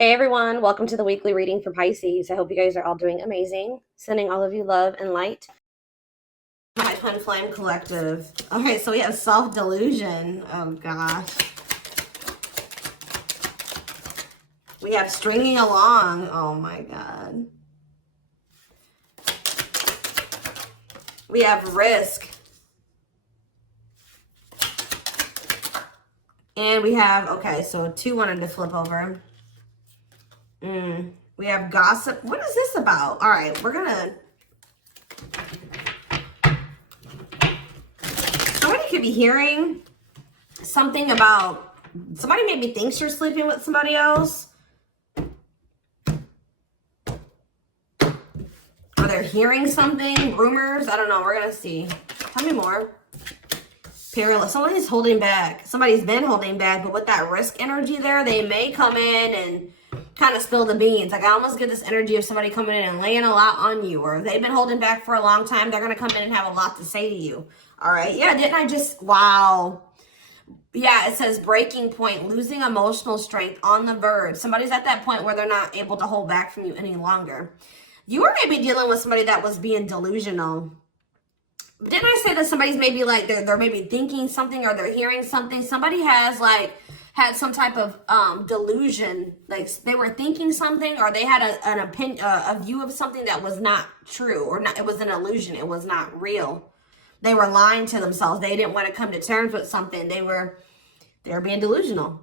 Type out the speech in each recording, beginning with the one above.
Hey everyone, welcome to the weekly reading for Pisces. I hope you guys are all doing amazing. Sending all of you love and light. My Twin Flame Collective. Okay, so we have self-delusion. Oh gosh. We have stringing along. Oh my god. We have risk. And we have, okay, so two wanted to flip over. We have gossip. What is this about? All right, we're gonna... Somebody could be hearing something about... Somebody maybe thinks you're sleeping with somebody else. Or they're hearing something, rumors. I don't know. We're going to see. Tell me more. Perilous. Somebody's holding back. Somebody's been holding back, but with that risk energy there, they may come in and kind of spill the beans. Like I almost get this energy of somebody coming in and laying a lot on you, or they've been holding back for a long time. They're going to come in and have a lot to say to you. All right. Yeah. Didn't I just, wow. Yeah, it says breaking point, losing emotional strength, on the verge. Somebody's at that point where they're not able to hold back from you any longer. You were maybe dealing with somebody that was being delusional. Didn't I say that somebody's maybe like they're maybe thinking something or they're hearing something? Somebody has like had some type of delusion, like they were thinking something or they had an opinion, a view of something that was not true, or not. It was an illusion. It was not real. They were lying to themselves. They didn't want to come to terms with something. They were being delusional.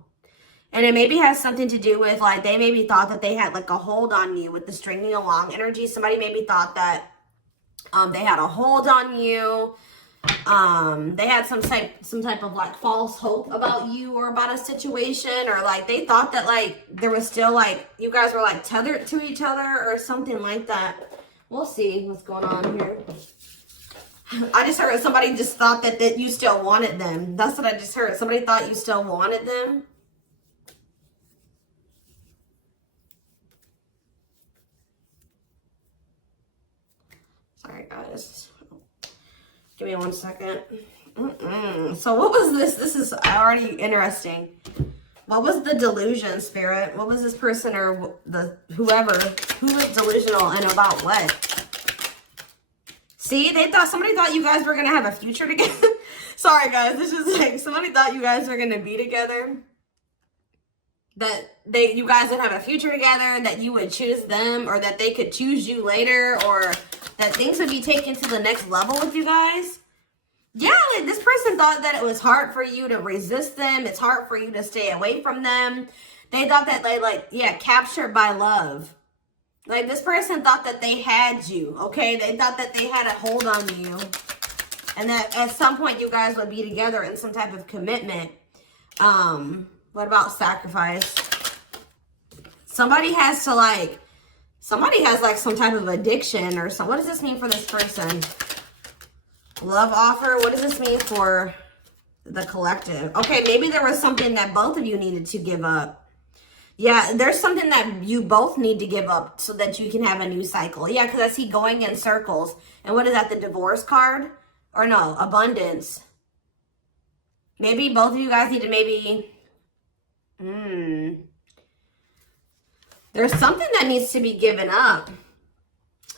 And it maybe has something to do with like they maybe thought that they had like a hold on you with the stringing along energy. Somebody maybe thought that they had a hold on you. They had some type of like false hope about you or about a situation, or like they thought that like there was still like you guys were like tethered to each other or something like that. We'll see what's going on here. I just heard somebody just thought that you still wanted them. That's what I just heard. Somebody thought you still wanted them. Sorry, guys. Give me 1 second. So what was this? This is already interesting. What was the delusion, Spirit? What was this person or the whoever who was delusional and about what? See, somebody thought you guys were gonna have a future together. Sorry, guys. This is like somebody thought you guys were gonna be together. That you guys would have a future together. That you would choose them, or that they could choose you later, or that things would be taken to the next level with you guys. Yeah, this person thought that it was hard for you to resist them. It's hard for you to stay away from them. They thought that they captured by love. Like this person thought that they had you, okay? They thought that they had a hold on you. And that at some point you guys would be together in some type of commitment. What about sacrifice? Somebody has like some type of addiction or something. What does this mean for this person? Love offer. What does this mean for the collective? Okay, maybe there was something that both of you needed to give up. Yeah, there's something that you both need to give up so that you can have a new cycle. Yeah, because I see going in circles. And what is that, the divorce card? Or no, abundance. Maybe both of you guys need to There's something that needs to be given up.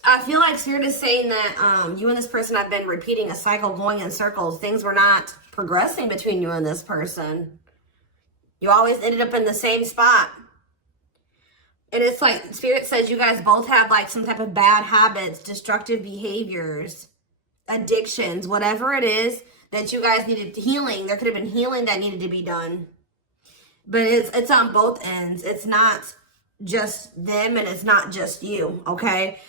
I feel like Spirit is saying that you and this person have been repeating a cycle, going in circles. Things were not progressing between you and this person. You always ended up in the same spot. And it's like Spirit says you guys both have like some type of bad habits, destructive behaviors, addictions, whatever it is that you guys needed healing. There could have been healing that needed to be done. But it's on both ends. It's not just them and it's not just you, okay?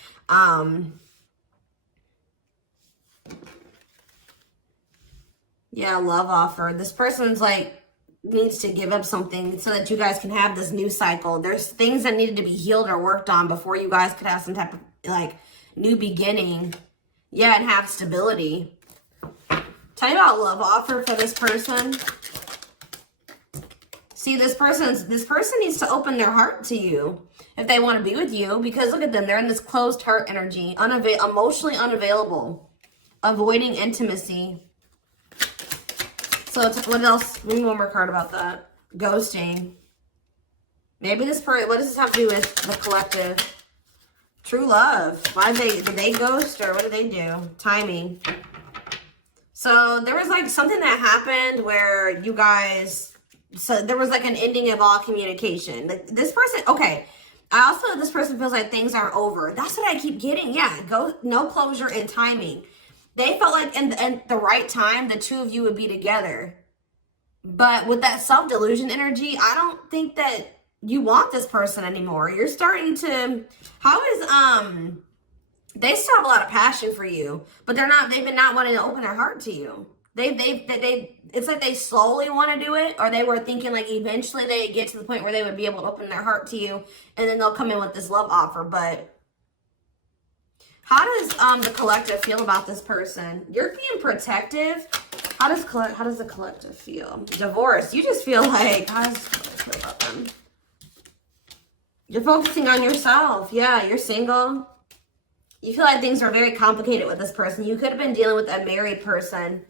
Yeah, love offer. This person's like needs to give up something so that you guys can have this new cycle. There's things that needed to be healed or worked on before you guys could have some type of like new beginning. Yeah, and have stability. Tell me about love offer for this person. See, this person needs to open their heart to you if they want to be with you, because look at them. They're in this closed heart energy, emotionally unavailable, avoiding intimacy. So what else? Maybe one more card about that. Ghosting. Maybe this person, what does this have to do with the collective? True love. Why did they ghost, or what did they do? Timing. So there was like something that happened where you guys, so there was like an ending of all communication. Like this person, okay. I also, this person feels like things aren't over. That's what I keep getting. Yeah, no closure and timing. They felt like in the right time, the two of you would be together. But with that self-delusion energy, I don't think that you want this person anymore. You're starting to, they still have a lot of passion for you, but they've been not wanting to open their heart to you. It's like they slowly want to do it, or they were thinking like eventually they'd get to the point where they would be able to open their heart to you, and then they'll come in with this love offer. But how does the collective feel about this person? You're being protective. How does the collective feel? Divorce. You just feel like, how does the collective feel about them? You're focusing on yourself. Yeah, you're single. You feel like things are very complicated with this person. You could have been dealing with a married person.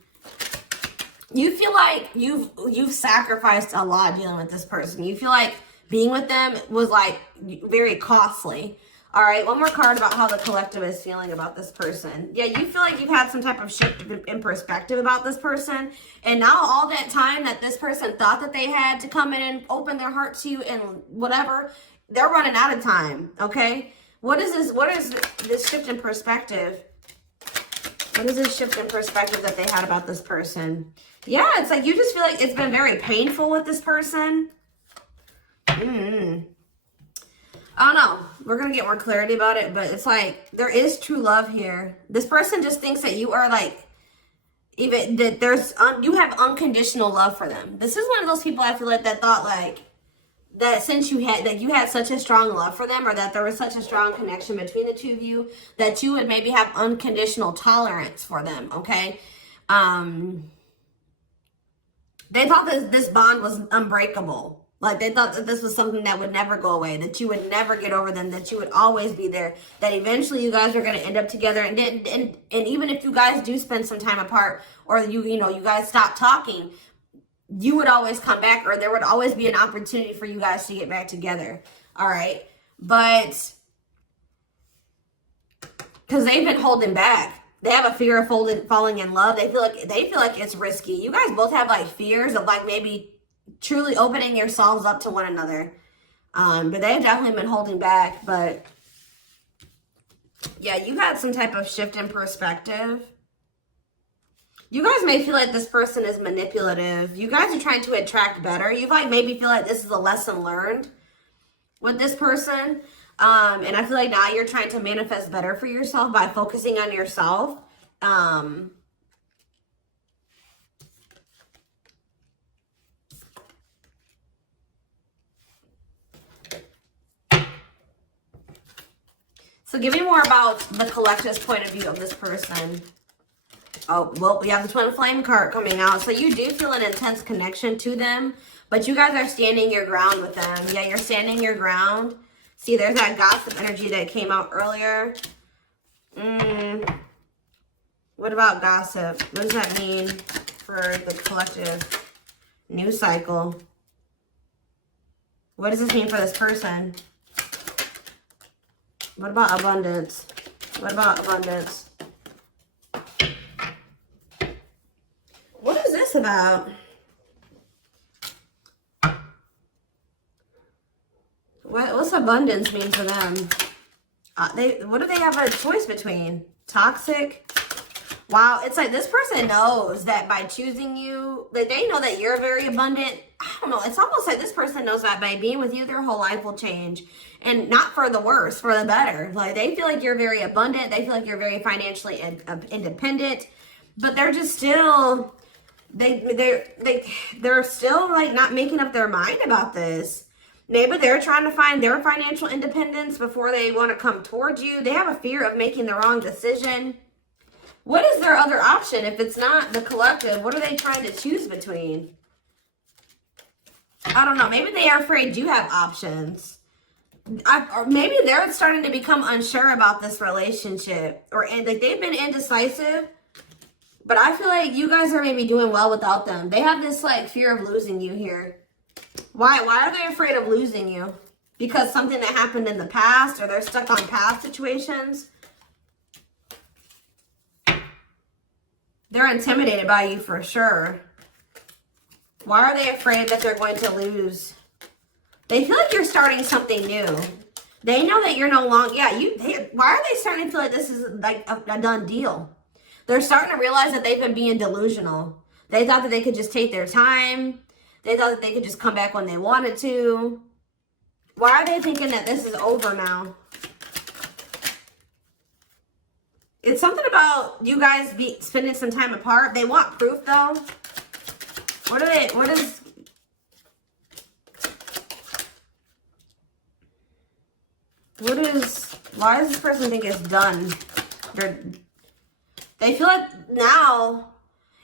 You feel like you've sacrificed a lot dealing with this person. You feel like being with them was like very costly. All right, one more card about how the collective is feeling about this person. Yeah, you feel like you've had some type of shift in perspective about this person. And now all that time that this person thought that they had to come in and open their heart to you and whatever, they're running out of time, okay? What is this shift in perspective? What is this shift in perspective that they had about this person? Yeah, it's like you just feel like it's been very painful with this person. I don't know. We're going to get more clarity about it, but it's like there is true love here. This person just thinks that you are like, even that you have unconditional love for them. This is one of those people I feel like that thought like, that since you had such a strong love for them, or that there was such a strong connection between the two of you, that you would maybe have unconditional tolerance for them, okay? They thought that this bond was unbreakable. Like they thought that this was something that would never go away, that you would never get over them, that you would always be there, that eventually you guys are going to end up together. And even if you guys do spend some time apart, or you guys stop talking, you would always come back, or there would always be an opportunity for you guys to get back together. All right. But because they've been holding back. They have a fear of falling in love. They feel like it's risky. You guys both have like fears of like maybe truly opening yourselves up to one another. But they've definitely been holding back. But yeah, you've had some type of shift in perspective. You guys may feel like this person is manipulative. You guys are trying to attract better. You like maybe feel like this is a lesson learned with this person. And I feel like now you're trying to manifest better for yourself by focusing on yourself. So give me more about the collective's point of view of this person. Oh, well, we have the Twin Flame card coming out. So you do feel an intense connection to them, but you guys are standing your ground with them. Yeah, you're standing your ground. See, there's that gossip energy that came out earlier. What about gossip? What does that mean for the collective? News cycle. What does this mean for this person? What about abundance? What about abundance? What is this about? What's abundance mean for them? What do they have a choice between? Toxic? Wow, it's like this person knows that by choosing you, that they know that you're very abundant. I don't know. It's almost like this person knows that by being with you, their whole life will change. And not for the worse, for the better. Like they feel like you're very abundant. They feel like you're very financially independent. But they're just still, they're still like not making up their mind about this. Maybe they're trying to find their financial independence before they want to come towards you. They have a fear of making the wrong decision. What is their other option if it's not the collective? What are they trying to choose between? I don't know. Maybe they are afraid you have options. Or maybe they're starting to become unsure about this relationship. Or like they've been indecisive. But I feel like you guys are maybe doing well without them. They have this like fear of losing you here. Why are they afraid of losing you? Because something that happened in the past, or they're stuck on past situations? They're intimidated by you for sure. Why are they afraid that they're going to lose? They feel like you're starting something new. They know that you're no longer, why are they starting to feel like this is like a done deal? They're starting to realize that they've been being delusional. They thought that they could just take their time. They thought that they could just come back when they wanted to. Why are they thinking that this is over now? It's something about you guys spending some time apart. They want proof though. Why does this person think it's done? They feel like now,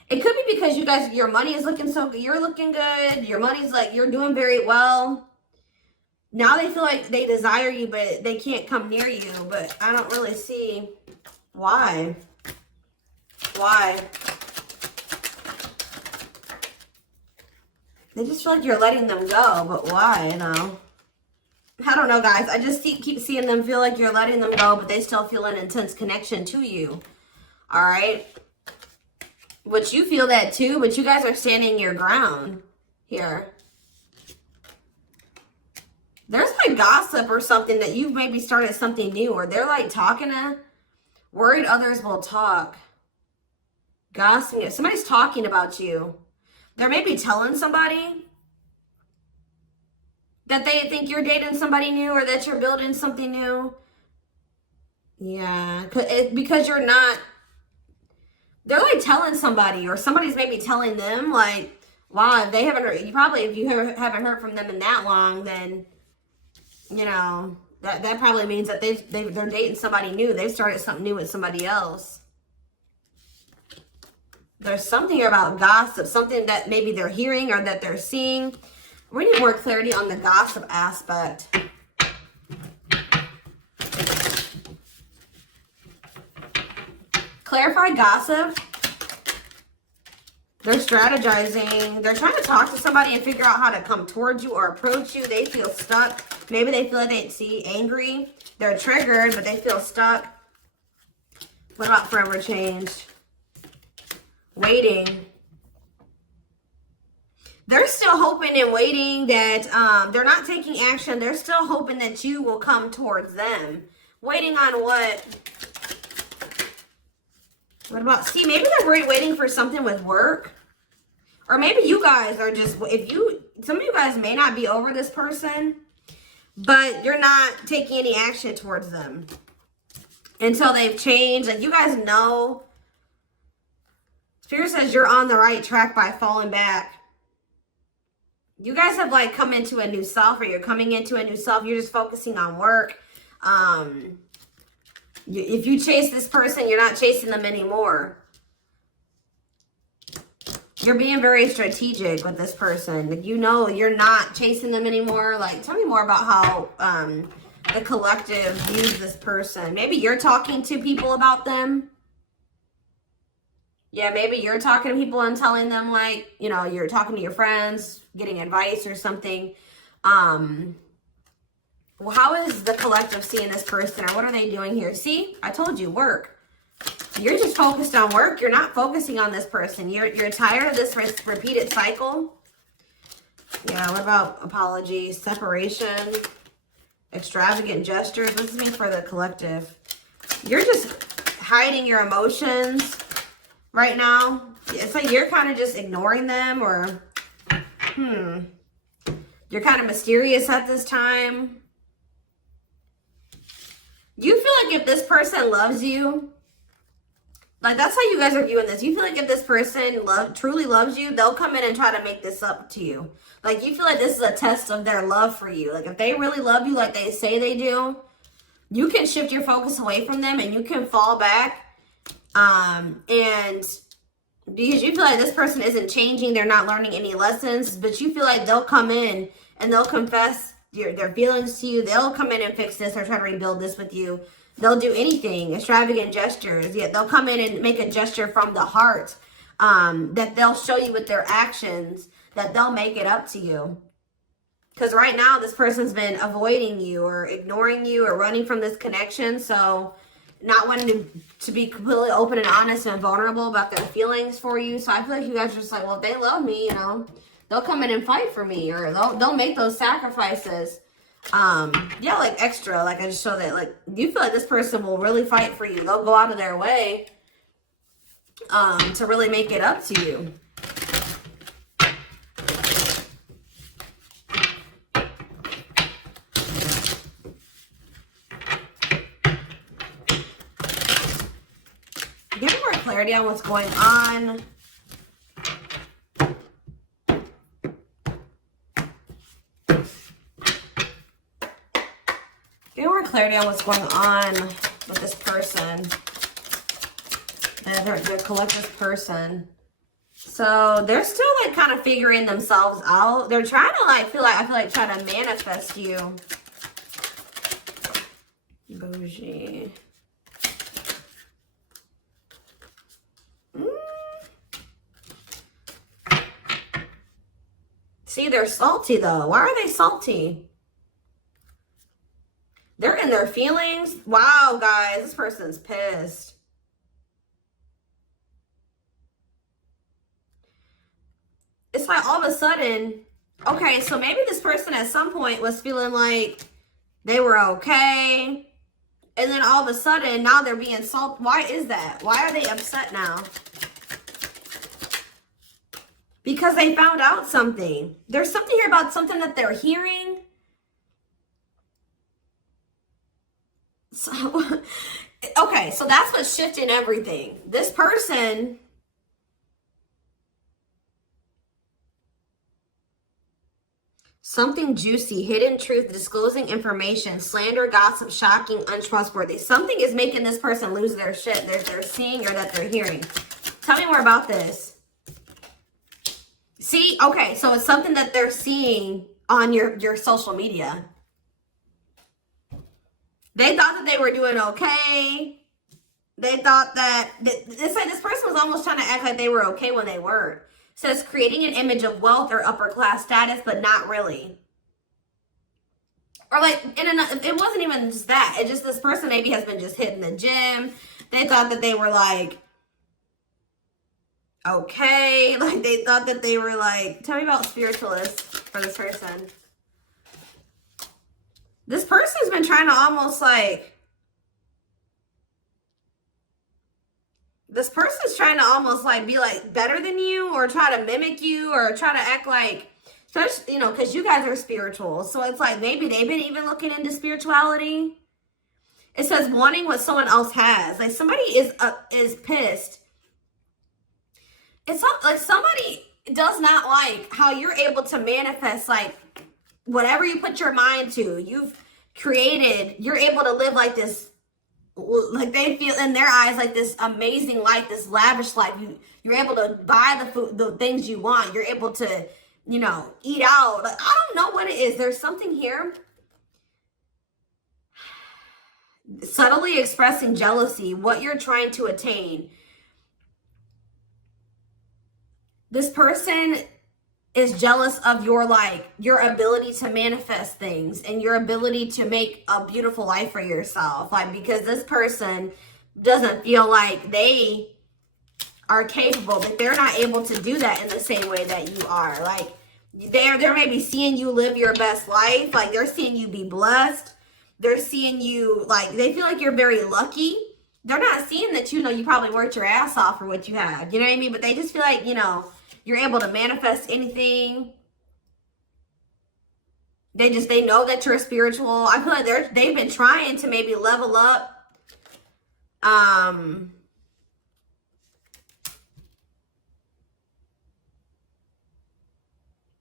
it could be because you guys, your money is looking so good. You're looking good. Your money's like, you're doing very well. Now they feel like they desire you, but they can't come near you. But I don't really see why. Why? They just feel like you're letting them go, but why? No. I don't know, guys. I just keep seeing them feel like you're letting them go, but they still feel an intense connection to you. All right? Which you feel that too, but you guys are standing your ground here. There's like gossip or something that you've maybe started something new, or they're like talking to, worried others will talk. Gossiping. If somebody's talking about you, they're maybe telling somebody that they think you're dating somebody new or that you're building something new. Yeah, because you're not, they're like telling somebody, or somebody's maybe telling them like, wow, if they haven't heard, if you haven't heard from them in that long, then, you know, that probably means that they're dating somebody new. They've started something new with somebody else. There's something here about gossip, something that maybe they're hearing or that they're seeing. We need more clarity on the gossip aspect. Clarify gossip. They're strategizing. They're trying to talk to somebody and figure out how to come towards you or approach you. They feel stuck. Maybe they feel like they angry. They're triggered, but they feel stuck. What about forever changed? Waiting. They're still hoping and waiting that they're not taking action. They're still hoping that you will come towards them. Waiting on what? What about, see, maybe they're waiting for something with work. Or maybe you guys are just, some of you guys may not be over this person, but you're not taking any action towards them until they've changed. And you guys know, Spirit says you're on the right track by falling back. You guys have like come into a new self, or you're coming into a new self. You're just focusing on work. If you chase this person, you're not chasing them anymore. You're being very strategic with this person. You know you're not chasing them anymore. Like, tell me more about how the collective views this person. Maybe you're talking to people about them. Yeah, maybe you're talking to people and telling them, like, you know, you're talking to your friends, getting advice or something. Well, how is the collective seeing this person, or what are they doing here? See, I told you, work. You're just focused on work. You're not focusing on this person. You're tired of this repeated cycle. Yeah, what about apologies, separation, extravagant gestures? What does this mean for the collective? You're just hiding your emotions right now. It's like you're kind of just ignoring them, or you're kind of mysterious at this time. You feel like if this person loves you, like that's how you guys are viewing this. You feel like if this person truly loves you, they'll come in and try to make this up to you. Like you feel like this is a test of their love for you. Like if they really love you like they say they do, you can shift your focus away from them and you can fall back. And because you feel like this person isn't changing, they're not learning any lessons, but you feel like they'll come in and they'll confess their feelings to you. They'll come in and fix this or try to rebuild this with you. They'll do anything, extravagant gestures. Yeah, they'll come in and make a gesture from the heart that they'll show you with their actions, that they'll make it up to you. Because right now, this person's been avoiding you or ignoring you or running from this connection. So not wanting to be completely open and honest and vulnerable about their feelings for you. So I feel like you guys are just like, well, if they love me, you know, they'll come in and fight for me, or they'll make those sacrifices. Yeah, like extra. Like I just show that, like, you feel like this person will really fight for you. They'll go out of their way to really make it up to you. Give me more clarity on what's going on. Give me more clarity on what's going on with this person. Their collective person. So they're still like kind of figuring themselves out. They're trying to like I feel like trying to manifest you. Bougie. See, they're salty though. Why are they salty? They're in their feelings. Wow, guys, this person's pissed. It's like all of a sudden, okay, so maybe this person at some point was feeling like they were okay. And then all of a sudden, now they're being salty. Why is that? Why are they upset now? Because they found out something. There's something here about something that they're hearing. So, okay, so that's what's shifting everything. This person... Something juicy, hidden truth, disclosing information, slander, gossip, shocking, untrustworthy. Something is making this person lose their shit that they're seeing or that they're hearing. Tell me more about this. See, okay, so it's something that they're seeing on your social media. They thought that they were doing okay. They thought that, it's like this person was almost trying to act like they were okay when they weren't. Says creating an image of wealth or upper class status, but not really. Or like, it wasn't even just that. It just, this person maybe has been just hitting the gym. They thought that they were like, okay. Like they thought that they were like, tell me about spiritualists for this person. This person's been trying to almost like, this person's trying to almost like be like better than you, or try to mimic you, or try to act like, you know, because you guys are spiritual. So it's like maybe they've been even looking into spirituality. It says wanting what someone else has. Like somebody is pissed. It's not like somebody does not like how you're able to manifest like whatever you put your mind to. You've created, you're able to live like this. Like they feel in their eyes like this amazing life, this lavish life. You're able to buy the food, the things you want. You're able to, you know, eat out. Like, I don't know what it is. There's something here. Subtly expressing jealousy, what you're trying to attain. This person is jealous of your your ability to manifest things and your ability to make a beautiful life for yourself. Like, because this person doesn't feel like they are capable, that they're not able to do that in the same way that you are. Like they're maybe seeing you live your best life. Like they're seeing you be blessed. They're seeing you, like, they feel like you're very lucky. They're not seeing that, you know, you probably worked your ass off for what you have. You know what I mean? But they just feel like, you know, you're able to manifest anything. They know that you're spiritual. I feel like they've been trying to maybe level up.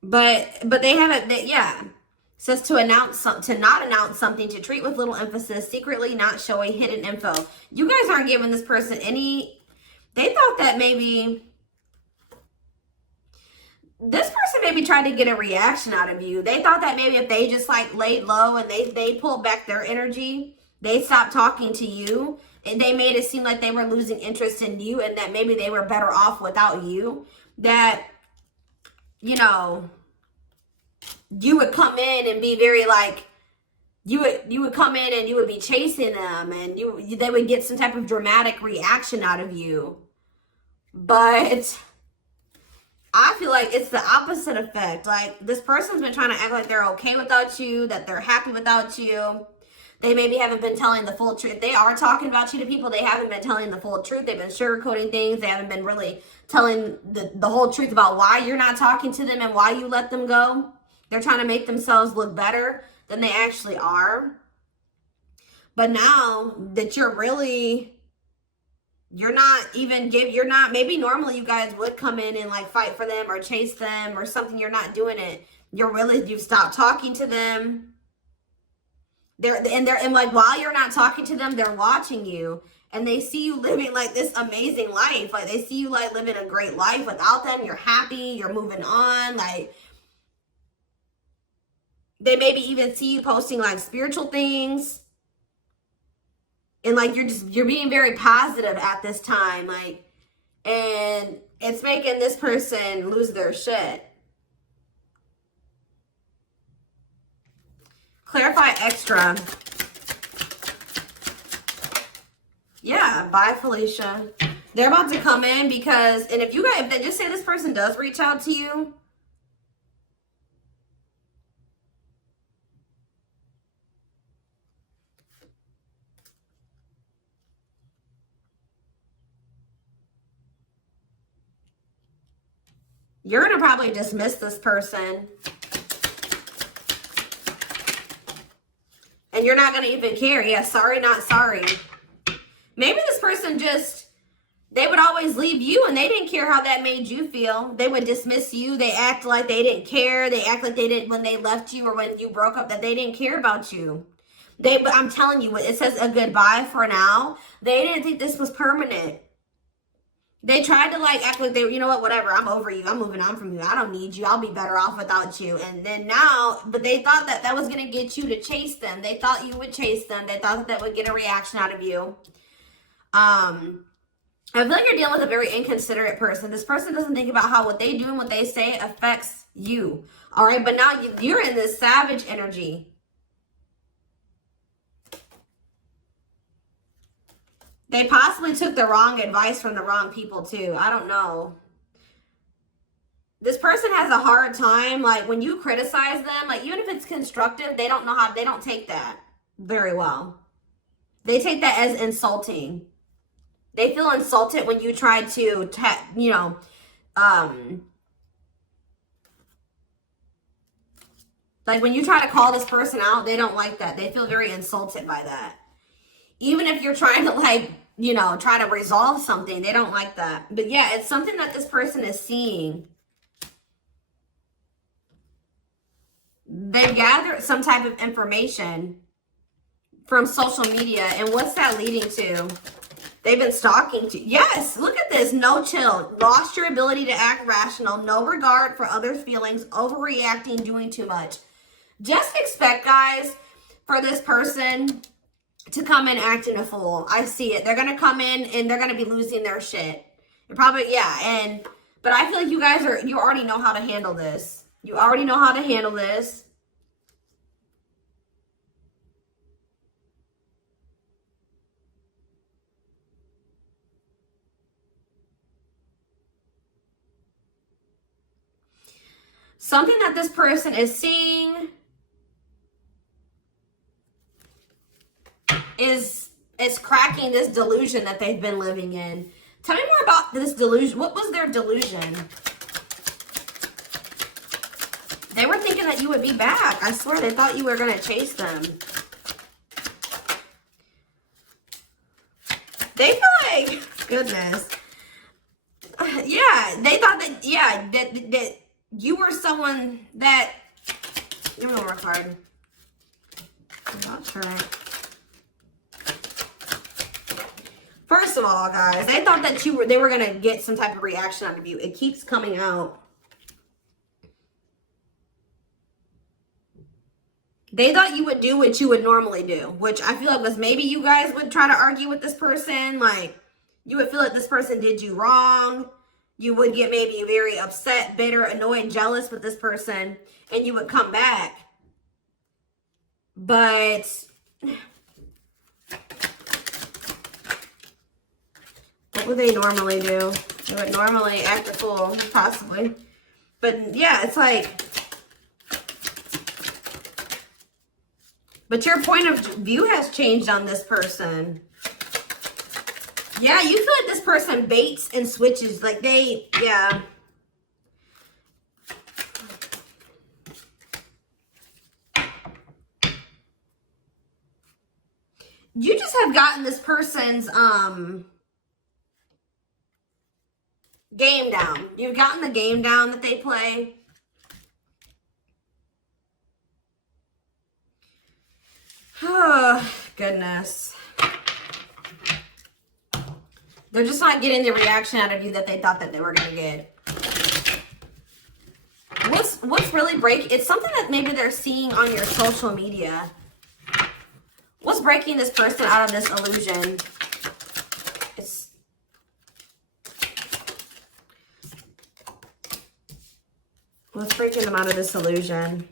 But they haven't, yeah. It says to not announce something, to treat with little emphasis, secretly not showing hidden info. You guys aren't giving this person any, they thought that maybe this person maybe tried to get a reaction out of you. They thought that maybe if they just like laid low and they pulled back their energy, they stopped talking to you, and they made it seem like they were losing interest in you, and that maybe they were better off without you. That, you know, you would come in and be very like, you would come in and you would be chasing them, and they would get some type of dramatic reaction out of you. But I feel like it's the opposite effect. Like, this person's been trying to act like they're okay without you, that they're happy without you. They maybe haven't been telling the full truth. They are talking about you to people. They haven't been telling the full truth. They've been sugarcoating things. They haven't been really telling the whole truth about why you're not talking to them and why you let them go. They're trying to make themselves look better than they actually are. But now that maybe normally you guys would come in and like fight for them or chase them or something. You're not doing it. You've stopped talking to them. And like, while you're not talking to them, they're watching you, and they see you living like this amazing life. Like, they see you like living a great life without them. You're happy, you're moving on. Like, they maybe even see you posting like spiritual things. And like, you're being very positive at this time. Like, and it's making this person lose their shit. Clarify extra. Yeah, bye, Felicia. They're about to come in because, and if they just say this person does reach out to you, you're going to probably dismiss this person. And you're not going to even care. Yeah, sorry, not sorry. Maybe this person they would always leave you and they didn't care how that made you feel. They would dismiss you. They act like they didn't care. They act like they didn't when they left you or when you broke up, that they didn't care about you. But I'm telling you, it says a goodbye for now. They didn't think this was permanent. They tried to like act like you know what, whatever, I'm over you. I'm moving on from you. I don't need you. I'll be better off without you. And then now, but they thought that was going to get you to chase them. They thought you would chase them. They thought that would get a reaction out of you. I feel like you're dealing with a very inconsiderate person. This person doesn't think about how what they do and what they say affects you. All right, but now you're in this savage energy. They possibly took the wrong advice from the wrong people too. I don't know. This person has a hard time, like when you criticize them, like even if it's constructive, they don't take that very well. They take that as insulting. They feel insulted when you try to, like when you try to call this person out, they don't like that. They feel very insulted by that. Even if you're trying to try to resolve something, they don't like that. But yeah, it's something that this person is seeing. They gathered some type of information from social media. And what's that leading to? They've been stalking you. Yes, look at this. No chill. Lost your ability to act rational. No regard for others' feelings. Overreacting, doing too much. Just expect, guys, for this person to come in acting a fool. I see it. They're going to come in and they're going to be losing their shit. Probably, yeah. But I feel like you already know how to handle this. You already know how to handle this. Something that this person is seeing is cracking this delusion that they've been living in. Tell me more about this delusion. What was their delusion? They were thinking that you would be back. I swear, they thought you were going to chase them. They feel like, goodness. Yeah, they thought that, yeah, that you were someone that, give me one more card. I'll try. First of all, guys, they thought that they were going to get some type of reaction out of you. It keeps coming out. They thought you would do what you would normally do, which I feel like was maybe you guys would try to argue with this person. Like, you would feel like this person did you wrong. You would get maybe very upset, bitter, annoyed, jealous with this person, and you would come back. But what would they normally do? They would normally act a fool, possibly. But yeah, it's like, but your point of view has changed on this person. Yeah, you feel like this person baits and switches. Like yeah. You just have gotten this person's game down. You've gotten the game down that they play. Oh, goodness. They're just not getting the reaction out of you that they thought that they were going to get. What's really breaking? It's something that maybe they're seeing on your social media. What's breaking this person out of this illusion? What's breaking them out of this illusion?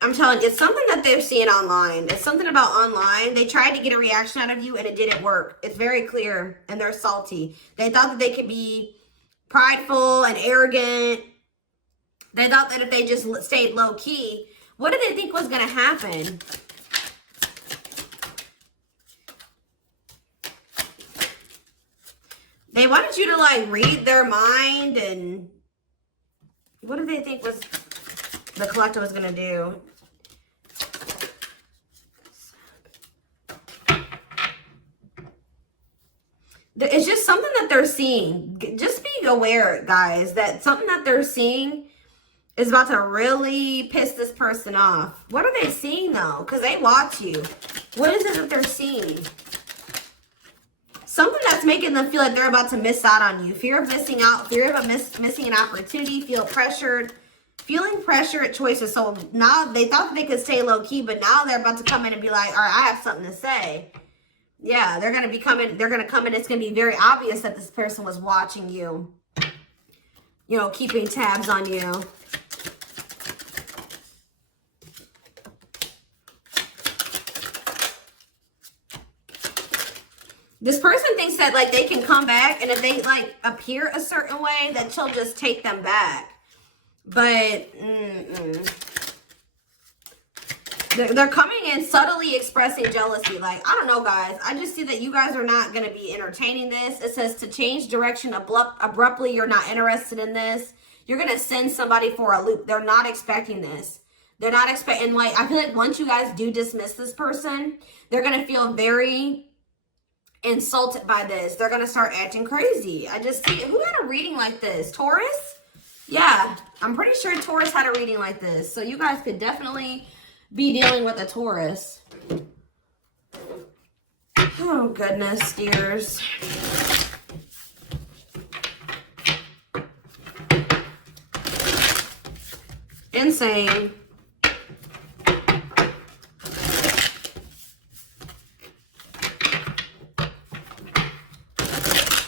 I'm telling you, it's something that they're seeing online. It's something about online. They tried to get a reaction out of you and it didn't work. It's very clear, and they're salty. They thought that they could be prideful and arrogant. They thought that if they just stayed low key, what did they think was going to happen? They wanted you to like read their mind, and what did they think was the collective was going to do? It's just something that they're seeing. Just be aware, guys, that something that they're seeing is about to really piss this person off. What are they seeing, though? Because they watch you. What is it that they're seeing? Something that's making them feel like they're about to miss out on you. Fear of missing out. Fear of missing an opportunity. Feel pressured. Feeling pressure at choices. So now they thought they could stay low key, but now they're about to come in and be like, all right, I have something to say. Yeah, they're going to be coming. They're going to come in. It's going to be very obvious that this person was watching you. You know, keeping tabs on you. This person thinks that, like, they can come back, and if they, like, appear a certain way, that she'll just take them back. But, They're coming in subtly expressing jealousy. Like, I don't know, guys. I just see that you guys are not going to be entertaining this. It says to change direction abruptly. You're not interested in this. You're going to send somebody for a loop. They're not expecting this. They're not expecting, like, I feel like once you guys do dismiss this person, they're going to feel very insulted by this. They're going to start acting crazy. I just see, who had a reading like this? Taurus? Yeah, I'm pretty sure Taurus had a reading like this. So you guys could definitely be dealing with a Taurus. Oh, goodness, dears. Insane.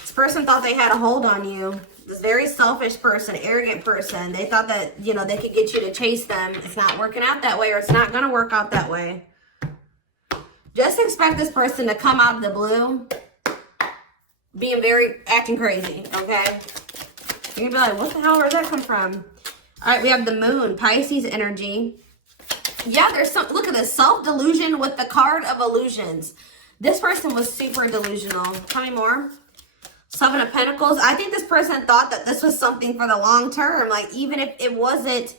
This person thought they had a hold on you. This very selfish person, arrogant person. They thought that, you know, they could get you to chase them. It's not working out that way, or it's not going to work out that way. Just expect this person to come out of the blue being acting crazy, okay? You're going to be like, what the hell, where'd that come from? All right, we have the moon, Pisces energy. Yeah, there's some, look at this, self-delusion with the card of illusions. This person was super delusional. Tell me more. Seven of Pentacles. I think this person thought that this was something for the long term. Like, even if it wasn't,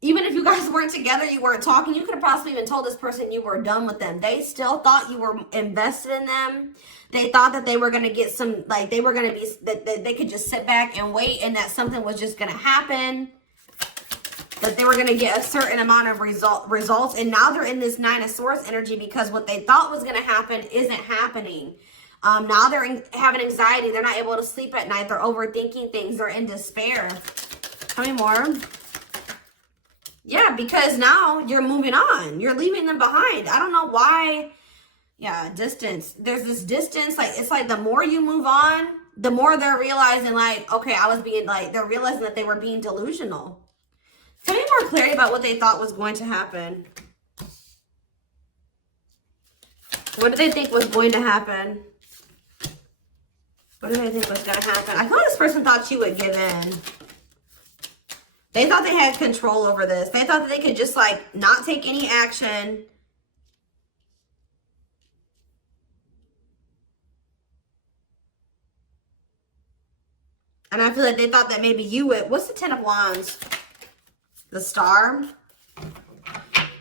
even if you guys weren't together, you weren't talking, you could have possibly even told this person you were done with them. They still thought you were invested in them. They thought that they were going to get some, like, they were going to be, that they could just sit back and wait, and that something was just going to happen. That they were going to get a certain amount of results. And now they're in this Nine of Swords energy because what they thought was going to happen isn't happening. Now they're having anxiety. They're not able to sleep at night. They're overthinking things. They're in despair. Tell me more. Yeah, because now you're moving on. You're leaving them behind. I don't know why Yeah, distance. There's this distance. Like, it's like the more you move on, the more they're realizing, like, okay, I was being, like, they're realizing that they were being delusional. Tell me more clarity about what they thought was going to happen. What did they think was going to happen? What did they think was going to happen? I thought this person thought she would give in. They thought they had control over this. They thought that they could just, like, not take any action. And I feel like they thought that maybe you would. What's the Ten of Wands? The Star.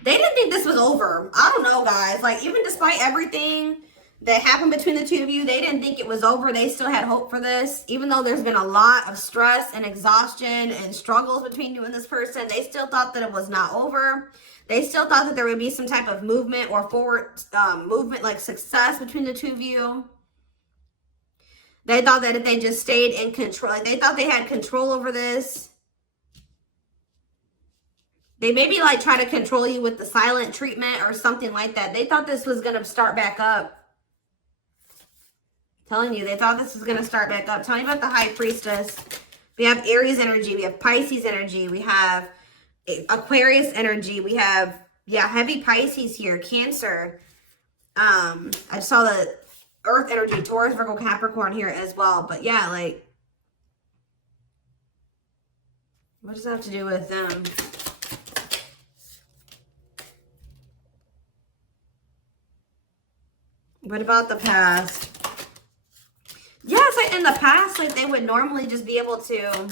They didn't think this was over. I don't know, guys. Like, even despite everything that happened between the two of you, they didn't think it was over. They still had hope for this. Even though there's been a lot of stress and exhaustion and struggles between you and this person, they still thought that it was not over. They still thought that there would be some type of movement or forward movement, like success between the two of you. They thought that if they just stayed in control, like they thought they had control over this. They maybe like try to control you with the silent treatment or something like that. They thought this was going to start back up. Telling you, they thought this was going to start back up. Tell me about the High Priestess. We have Aries energy. We have Pisces energy. We have Aquarius energy. We have, yeah, heavy Pisces here. Cancer. I saw the Earth energy. Taurus, Virgo, Capricorn here as well. But yeah, like, what does that have to do with them? What about the past? Yeah, it's like in the past, like they would normally just be able to,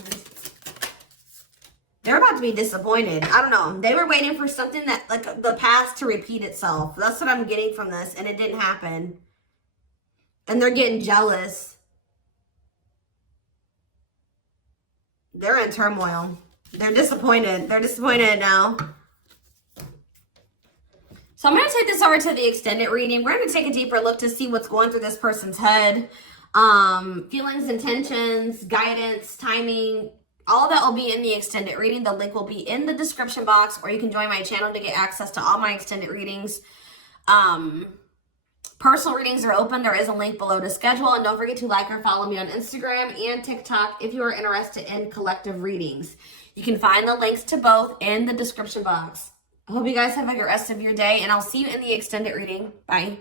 they're about to be disappointed. I don't know. They were waiting for something that, like the past to repeat itself. That's what I'm getting from this, and it didn't happen. And they're getting jealous. They're in turmoil. They're disappointed. They're disappointed now. So I'm going to take this over to the extended reading. We're going to take a deeper look to see what's going through this person's head. Feelings, intentions, guidance, timing, all that will be in the extended reading. The link will be in the description box, or you can join my channel to get access to all my extended readings. Personal readings are open. There is a link below to schedule. And don't forget to like or follow me on Instagram and TikTok if you are interested in collective readings. You can find the links to both in the description box. I hope you guys have a good rest of your day, and I'll see you in the extended reading. Bye.